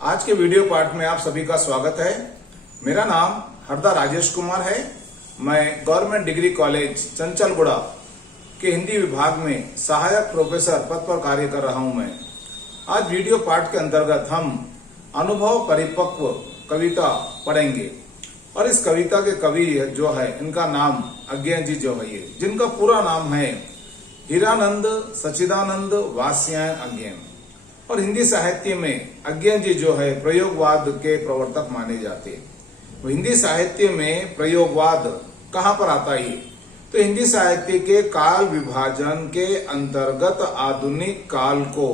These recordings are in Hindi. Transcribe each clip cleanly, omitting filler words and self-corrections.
आज के वीडियो पार्ट में आप सभी का स्वागत है। मेरा नाम हरदा राजेश कुमार है। मैं गवर्नमेंट डिग्री कॉलेज चंचलगुड़ा के हिंदी विभाग में सहायक प्रोफेसर पद पर कार्य कर रहा हूं। मैं आज वीडियो पार्ट के अंतर्गत हम अनुभव परिपक्व कविता पढ़ेंगे और इस कविता के कवि जो है इनका नाम अज्ञेय जी जो है, ये जिनका पूरा नाम है हीरानंद सच्चिदानंद वात्स्यायन अज्ञेय। और हिंदी साहित्य में अज्ञेय जी जो है प्रयोगवाद के प्रवर्तक माने जाते हैं। हिंदी साहित्य में प्रयोगवाद कहां पर आता है? तो हिंदी साहित्य के काल विभाजन के अंतर्गत आधुनिक काल को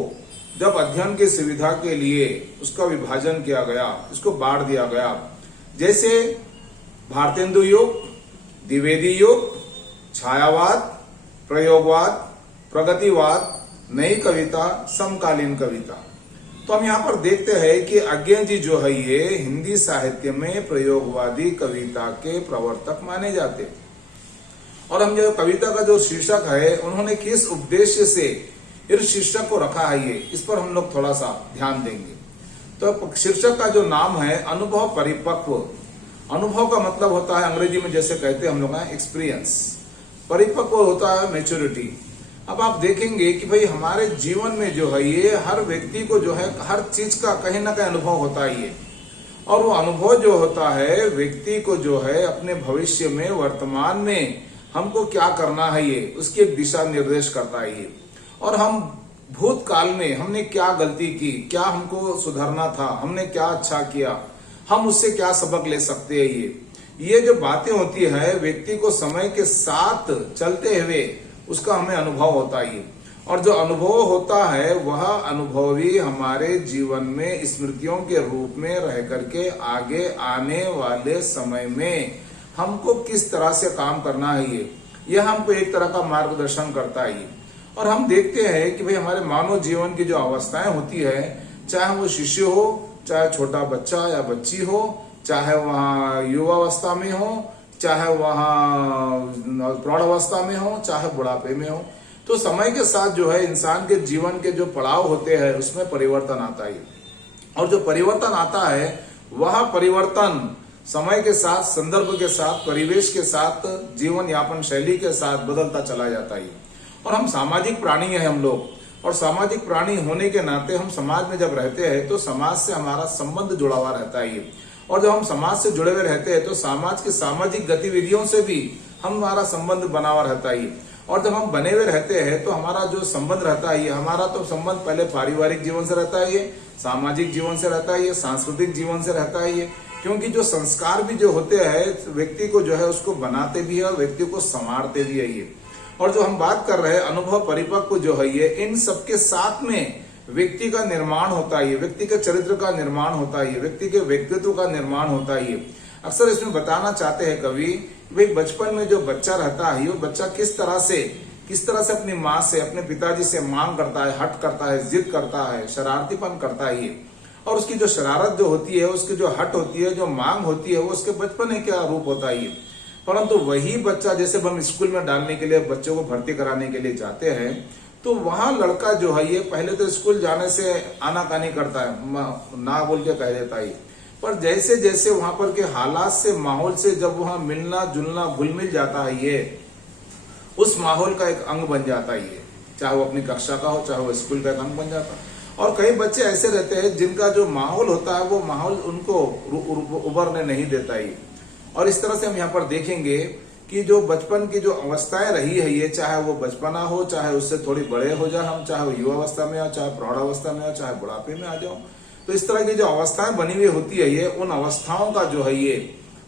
जब अध्ययन की सुविधा के लिए उसका विभाजन किया गया, उसको बांट दिया गया, जैसे भारतेंदु युग, द्विवेदी युग, छायावाद, प्रयोगवाद, प्रगतिवाद, नई कविता, समकालीन कविता। तो हम यहाँ पर देखते हैं कि अज्ञेय जी जो है ये हिंदी साहित्य में प्रयोगवादी कविता के प्रवर्तक माने जाते। और हम जो कविता का जो शीर्षक है उन्होंने किस उद्देश्य से इस शीर्षक को रखा है, ये इस पर हम लोग थोड़ा सा ध्यान देंगे। तो शीर्षक का जो नाम है अनुभव परिपक्व। अनुभव का मतलब होता है अंग्रेजी में जैसे कहते हैं हम लोग एक्सपीरियंस, परिपक्व होता है मैच्योरिटी। अब आप देखेंगे कि भाई हमारे जीवन में जो है ये हर व्यक्ति को जो है हर चीज का कहीं ना कहीं अनुभव होता ही है। और वो अनुभव जो होता है व्यक्ति को जो है अपने भविष्य में, वर्तमान में हमको क्या करना है ये उसकी एक दिशा निर्देश करता है ये। और हम भूतकाल में हमने क्या गलती की, क्या हमको सुधरना था, हमने क्या अच्छा किया, हम उससे क्या सबक ले सकते हैं, ये जो बातें होती है व्यक्ति को समय के साथ चलते हुए उसका हमें अनुभव होता ही। और जो अनुभव होता है वह अनुभव ही हमारे जीवन में स्मृतियों के रूप में रह करके आगे आने वाले समय में हमको किस तरह से काम करना है यह हमको एक तरह का मार्गदर्शन करता है। और हम देखते हैं कि भाई हमारे मानव जीवन की जो अवस्थाएं होती है, चाहे वो शिशु हो, चाहे छोटा बच्चा या बच्ची हो, चाहे वहाँ युवावस्था में हो, चाहे वहां प्रौढ़ अवस्था में हो, चाहे बुढ़ापे में हो, तो समय के साथ जो है इंसान के जीवन के जो पड़ाव होते हैं उसमें परिवर्तन आता है। और जो परिवर्तन आता है वह परिवर्तन समय के साथ, संदर्भ के साथ, परिवेश के साथ, जीवन यापन शैली के साथ बदलता चला जाता है। और हम सामाजिक प्राणी हैं हम लोग, और सामाजिक प्राणी होने के नाते हम समाज में जब रहते हैं तो समाज से हमारा संबंध जुड़ा हुआ रहता है। और जब हम समाज से जुड़े हुए रहते हैं तो समाज की सामाजिक गतिविधियों से भी हमारा संबंध बना हुआ रहता है। और जब हम बने हुए रहते हैं तो हमारा जो संबंध रहता है, हमारा तो संबंध पहले पारिवारिक जीवन से रहता है, सामाजिक जीवन से रहता है, सांस्कृतिक जीवन से रहता है। क्योंकि जो संस्कार भी जो होते हैं व्यक्ति को जो है उसको बनाते भी है और व्यक्ति को संवारते भी है ये। और जो हम बात कर रहे हैं अनुभव परिपक्व जो है ये, इन सबके साथ में व्यक्ति का निर्माण होता है, व्यक्ति के चरित्र का निर्माण होता है, व्यक्ति के व्यक्तित्व का निर्माण होता है। अक्सर इसमें बताना चाहते हैं कवि, भाई बचपन में जो बच्चा रहता है वो बच्चा किस तरह से अपनी माँ से, अपने पिताजी से मांग करता है, हट करता है, जिद करता है, शरारतीपन करता है। और उसकी जो शरारत जो होती है, उसकी जो हट होती है, जो मांग होती है, वो उसके बचपन में क्या रूप होता है। परंतु वही बच्चा जैसे हम स्कूल में डालने के लिए बच्चों को भर्ती कराने के लिए जाते हैं तो वहां लड़का जो है ये पहले तो स्कूल जाने से आनाकानी करता है, ना बोल के कह देता है। पर जैसे जैसे वहां पर के हालात से, माहौल से जब वहां मिलना जुलना घुल मिल जाता है ये, उस माहौल का एक अंग बन जाता है ये। चाहे वो अपनी कक्षा का हो, चाहे वो स्कूल का एक अंग बन जाता है। और कई बच्चे ऐसे रहते हैं जिनका जो माहौल होता है वो माहौल उनको उभरने नहीं देता है। और इस तरह से हम यहाँ पर देखेंगे कि जो बचपन की जो अवस्थाएं रही है ये, चाहे वो बचपना हो, चाहे उससे थोड़ी बड़े हो जाए हम, चाहे वो युवावस्था में हो, चाहे प्रौढ़ावस्था में हो, चाहे बुढ़ापे में आ जाओ, तो इस तरह की जो अवस्थाएं बनी हुई होती है ये, उन अवस्थाओं का जो है ये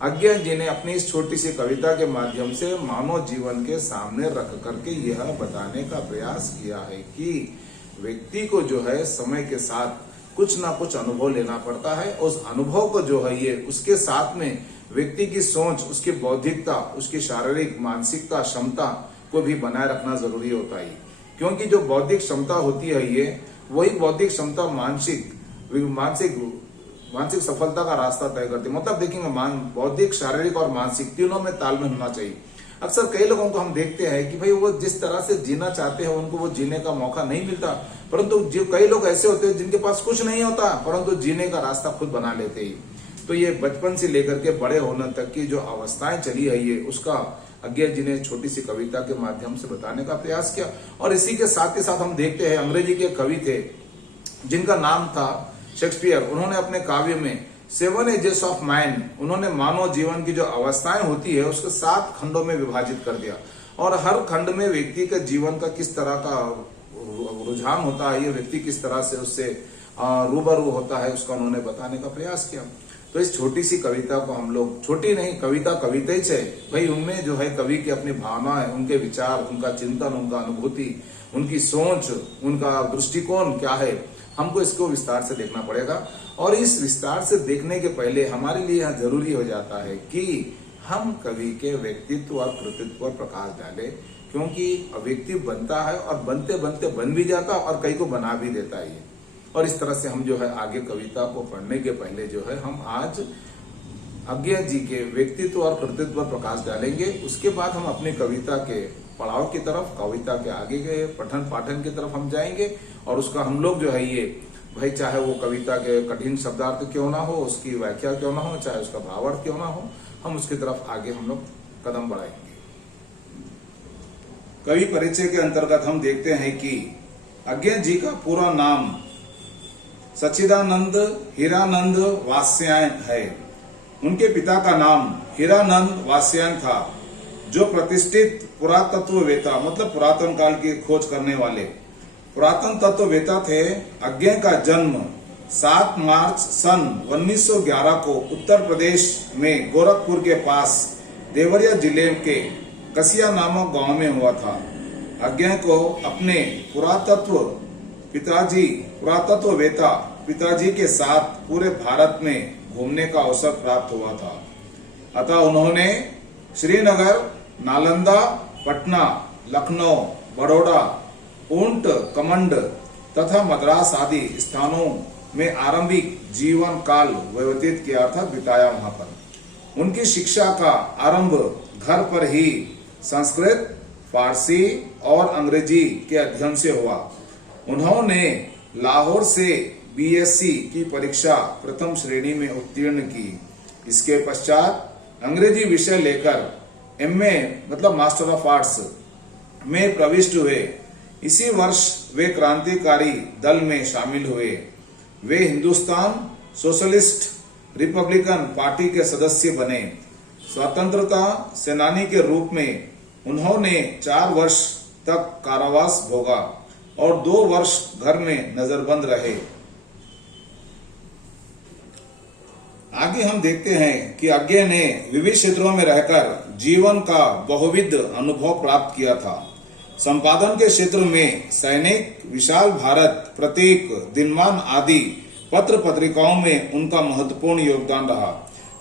अज्ञेय जी ने अपनी इस छोटी सी कविता के माध्यम से मानव जीवन के सामने रख करके यह बताने का प्रयास किया है कि व्यक्ति को जो है समय के साथ कुछ ना कुछ अनुभव लेना पड़ता है। उस अनुभव को जो है ये उसके साथ में व्यक्ति की सोच, उसकी बौद्धिकता, उसकी शारीरिक मानसिकता क्षमता को भी बनाए रखना जरूरी होता है। क्योंकि जो बौद्धिक क्षमता होती है ये, वही बौद्धिक क्षमता मानसिक सफलता का रास्ता तय करती है। मतलब देखेंगे बौद्धिक, शारीरिक और मानसिक तीनों में तालमेल होना चाहिए। अक्सर कई लोगों को हम देखते हैं कि भाई वो जिस तरह से जीना चाहते हैं उनको वो जीने का मौका नहीं मिलता, परंतु जो कई लोग ऐसे होते हैं जिनके पास कुछ नहीं होता परंतु जीने का रास्ता खुद बना लेते ही। तो ये बचपन से लेकर के बड़े होने तक की जो अवस्थाएं चली है ये उसका अज्ञे जी ने छोटी सी कविता के माध्यम से बताने का प्रयास किया। और इसी के साथ ही साथ हम देखते हैं अंग्रेजी के कवि थे जिनका नाम था शेक्सपियर। उन्होंने अपने काव्य में 7 एजेस ऑफ मैन, उन्होंने मानव जीवन की जो अवस्थाएं होती है उसके 7 खंडों में विभाजित कर दिया और हर खंड में व्यक्ति के जीवन का किस तरह का रुझान होता है, ये व्यक्ति किस तरह से उससे रूबरू होता है उसका उन्होंने बताने का प्रयास किया। तो इस छोटी सी कविता को हम लोग, छोटी नहीं कविता कविता ही है भाई, उनमें जो है कवि की अपनी भावनाएं, उनके विचार, उनका चिंतन, उनका अनुभूति, उनकी सोच, उनका दृष्टिकोण क्या है, हमको इसको विस्तार से देखना पड़ेगा। और इस विस्तार से देखने के पहले हमारे लिए यह जरूरी हो जाता है कि हम कवि के व्यक्तित्व और कृतित्व पर प्रकाश डालें, क्योंकि व्यक्ति बनता है और बनते बनते बन भी जाता है और कई को बना भी देता है। और इस तरह से हम जो है आगे कविता को पढ़ने के पहले जो है हम आज अज्ञे जी के व्यक्तित्व और कृतित्व पर प्रकाश डालेंगे। उसके बाद हम अपनी कविता के पड़ाव की तरफ, कविता के आगे के पठन पाठन की तरफ हम जाएंगे और उसका हम लोग जो है ये भाई, चाहे वो कविता के कठिन शब्दार्थ क्यों ना हो, उसकी व्याख्या क्यों ना हो, चाहे उसका भावार्थ क्यों ना हो, हम उसकी तरफ आगे हम लोग कदम बढ़ाएंगे। कवि परिचय के अंतर्गत हम देखते हैं कि अज्ञे जी का पूरा नाम सच्चिदानंद हीरानंद वात्स्यायन है। उनके पिता का नाम हीरानंद वात्स्यायन था, जो प्रतिष्ठित पुरातत्ववेता मतलब पुरातन काल की खोज करने वाले पुरातन तत्ववेता थे। अज्ञे का जन्म 7 मार्च सन 1911 को उत्तर प्रदेश में गोरखपुर के पास देवरिया जिले के कसिया नामक गांव में हुआ था। अज्ञे को अपने पुरातत्ववेता पिताजी के साथ पूरे भारत में घूमने का अवसर प्राप्त हुआ था। अतः उन्होंने श्रीनगर, नालंदा, पटना, लखनऊ, बड़ौदा, ऊंट कमंड तथा मद्रास आदि स्थानों में आरंभिक जीवन काल व्यतीत किया अर्थात बिताया वहां पर। उनकी शिक्षा का आरंभ घर पर ही संस्कृत, फारसी और अंग्रेजी के अध्ययन से हुआ। उन्होंने लाहौर से बीएससी की परीक्षा प्रथम श्रेणी में उत्तीर्ण की। इसके पश्चात अंग्रेजी विषय लेकर एमए मतलब मास्टर ऑफ आर्ट्स में प्रविष्ट हुए। इसी वर्ष वे क्रांतिकारी दल में शामिल हुए। वे हिंदुस्तान सोशलिस्ट रिपब्लिकन पार्टी के सदस्य बने। स्वतंत्रता सेनानी के रूप में उन्होंने 4 वर्ष तक कारावास भोगा और 2 वर्ष घर में नजरबंद रहे। आगे हम देखते हैं कि अज्ञे ने विविध क्षेत्रों में रहकर जीवन का बहुविध अनुभव प्राप्त किया था। संपादन के क्षेत्र में सैनिक, विशाल भारत, प्रतीक, दिनमान आदि पत्र पत्रिकाओं में उनका महत्वपूर्ण योगदान रहा।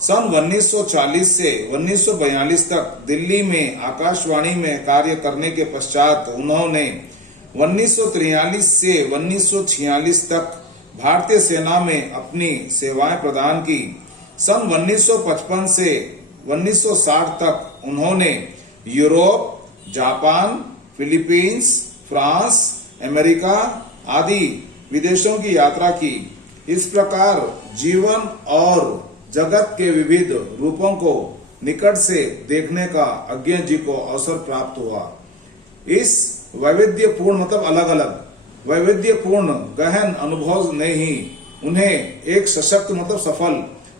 सन 1940 से 1942 तक दिल्ली में आकाशवाणी में कार्य करने के पश्चात उन्होंने 1943 से 1946 तक भारतीय सेना में अपनी सेवाएं प्रदान की। सन 1955 से 1960 तक उन्होंने Europe, Japan, Philippines, France, America आदि विदेशों की यात्रा की। इस प्रकार जीवन और जगत के विविध रूपों को निकट से देखने का अज्ञे जी को अवसर प्राप्त हुआ। इस वैविध्यपूर्ण मतलब अलग अलग वैविध्यपूर्ण गहन अनुभव ने ही उन्हें एक सशक्त मतलब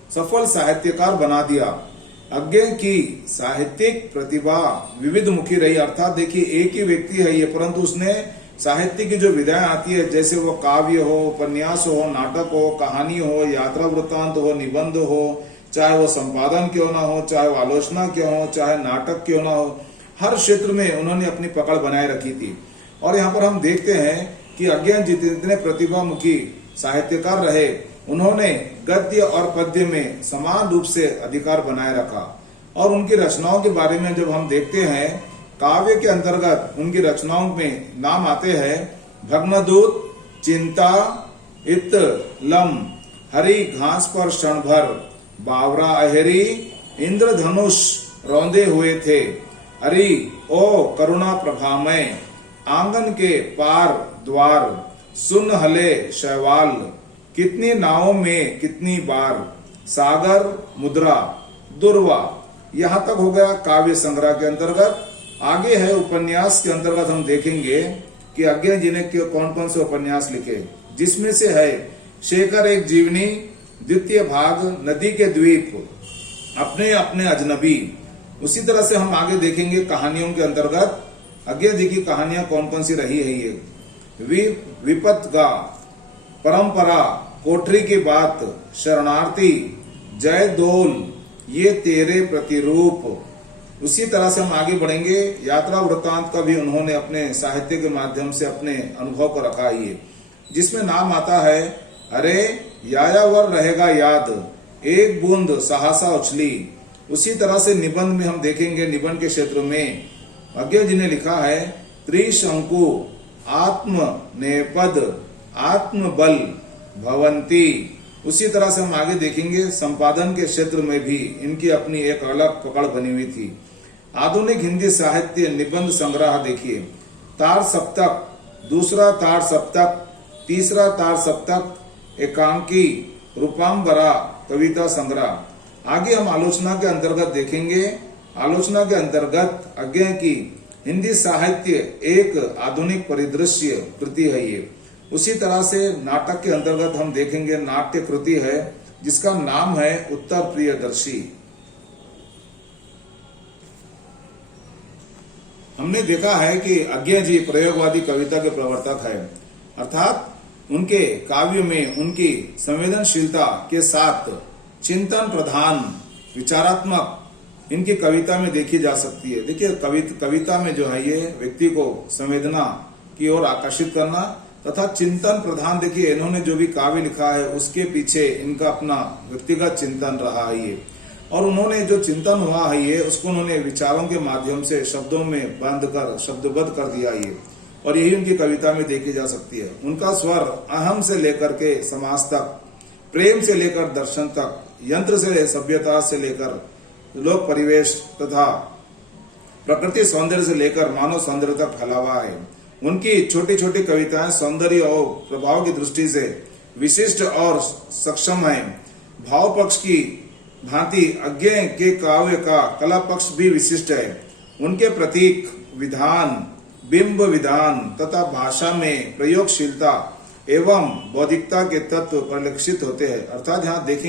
सफल साहित्यकार बना दिया। अज्ञे की साहित्यिक प्रतिभा विविध मुखी रही, अर्थात देखिए एक ही व्यक्ति है ये, परंतु उसने साहित्य की जो विधाएं आती है, जैसे वो काव्य हो, उपन्यास हो, नाटक हो, कहानी हो, यात्रा वृत्तांत हो, निबंध हो, चाहे वो संपादन क्यों ना हो, चाहे वो आलोचना क्यों हो, चाहे नाटक क्यों ना हो, हर क्षेत्र में उन्होंने अपनी पकड़ बनाए रखी थी। और यहाँ पर हम देखते हैं कि अज्ञे जी जितने प्रतिभामुखी साहित्यकार रहे, उन्होंने गद्य और पद्य में समान रूप से अधिकार बनाए रखा। और उनकी रचनाओं के बारे में जब हम देखते हैं, काव्य के अंतर्गत उनकी रचनाओं में नाम आते हैं भग्नदूत, चिंता, इत, लम, हरी घास पर क्षण भर, बावरा अहेरी, इंद्रधनुष रौंदे हुए थे, अरे ओ करुणा प्रभामय, आंगन के पार द्वार, सुन हले शैवाल, कितनी नावों में कितनी बार, सागर मुद्रा दुर्वा। यहाँ तक हो गया काव्य संग्रह के अंतर्गत। आगे है उपन्यास के अंतर्गत हम देखेंगे कि अज्ञे जी ने कौन कौन से उपन्यास लिखे, जिसमें से है शेखर एक जीवनी, द्वितीय भाग नदी के द्वीप, अपने अपने अजनबी। उसी तरह से हम आगे देखेंगे कहानियों के अंतर्गत अज्ञे जी की कहानियां कौन कौन सी रही है। ये विपत गा, परंपरा, कोठरी की बात, शरणार्थी, जय दोल, ये तेरे प्रतिरूप। उसी तरह से हम आगे बढ़ेंगे। यात्रा वृत्तांत का भी उन्होंने अपने साहित्य के माध्यम से अपने अनुभव को रखा है, जिसमें नाम आता है अरे यायावर रहेगा याद, एक बूंद सहसा उछली। उसी तरह से निबंध में हम देखेंगे, निबंध के क्षेत्र में अज्ञे जी ने लिखा है त्रिशंकु, आत्म नेपद, आत्मबल भवंती। उसी तरह से हम आगे देखेंगे संपादन के क्षेत्र में भी इनकी अपनी एक अलग पकड़ बनी हुई थी। आधुनिक हिंदी साहित्य निबंध संग्रह देखिए, तार सप्तक, दूसरा तार सप्तक, तीसरा तार सप्तक, एकांकी, रूपांबरा कविता संग्रह। आगे हम आलोचना के अंतर्गत देखेंगे। आलोचना के अंतर्गत अज्ञे की हिंदी साहित्य एक आधुनिक परिदृश्य कृति है ये। उसी तरह से नाटक के अंतर्गत हम देखेंगे नाट्य कृति है जिसका नाम है उत्तर प्रियदर्शी। हमने देखा है कि अज्ञे जी प्रयोगवादी कविता के प्रवर्तक है, अर्थात उनके काव्य में उनकी संवेदनशीलता के साथ चिंतन प्रधान, विचारात्मक इनकी कविता में देखी जा सकती है। देखिए कविता में जो है ये व्यक्ति को संवेदना की ओर आकर्षित करना तथा चिंतन प्रधान। देखिए इन्होंने जो भी काव्य लिखा है उसके पीछे इनका अपना व्यक्तिगत चिंतन रहा है ये, और उन्होंने जो चिंतन हुआ है ये उसको उन्होंने विचारों के माध्यम से शब्दों में बंद कर शब्दबद्ध कर दिया ये, और यही उनकी कविता में देखी जा सकती है। उनका स्वर अहम से लेकर के समाज तक, प्रेम से लेकर दर्शन तक, यंत्र से सभ्यता से लेकर लोक परिवेश तथा प्रकृति सौंदर्य से लेकर मानव सौंदर्य तक फैला हुआ है। उनकी छोटी छोटी कविताएं सौंदर्य और प्रभाव की दृष्टि से विशिष्ट और सक्षम है। भाव पक्ष की भांति अज्ञे के काव्य का कला पक्ष भी विशिष्ट है। उनके प्रतीक, विधान, बिंब विधान तथा भाषा में प्रयोगशीलता एवं बौद्धिकता के तत्व परिलक्षित होते हैं। अर्थात यहाँ देखें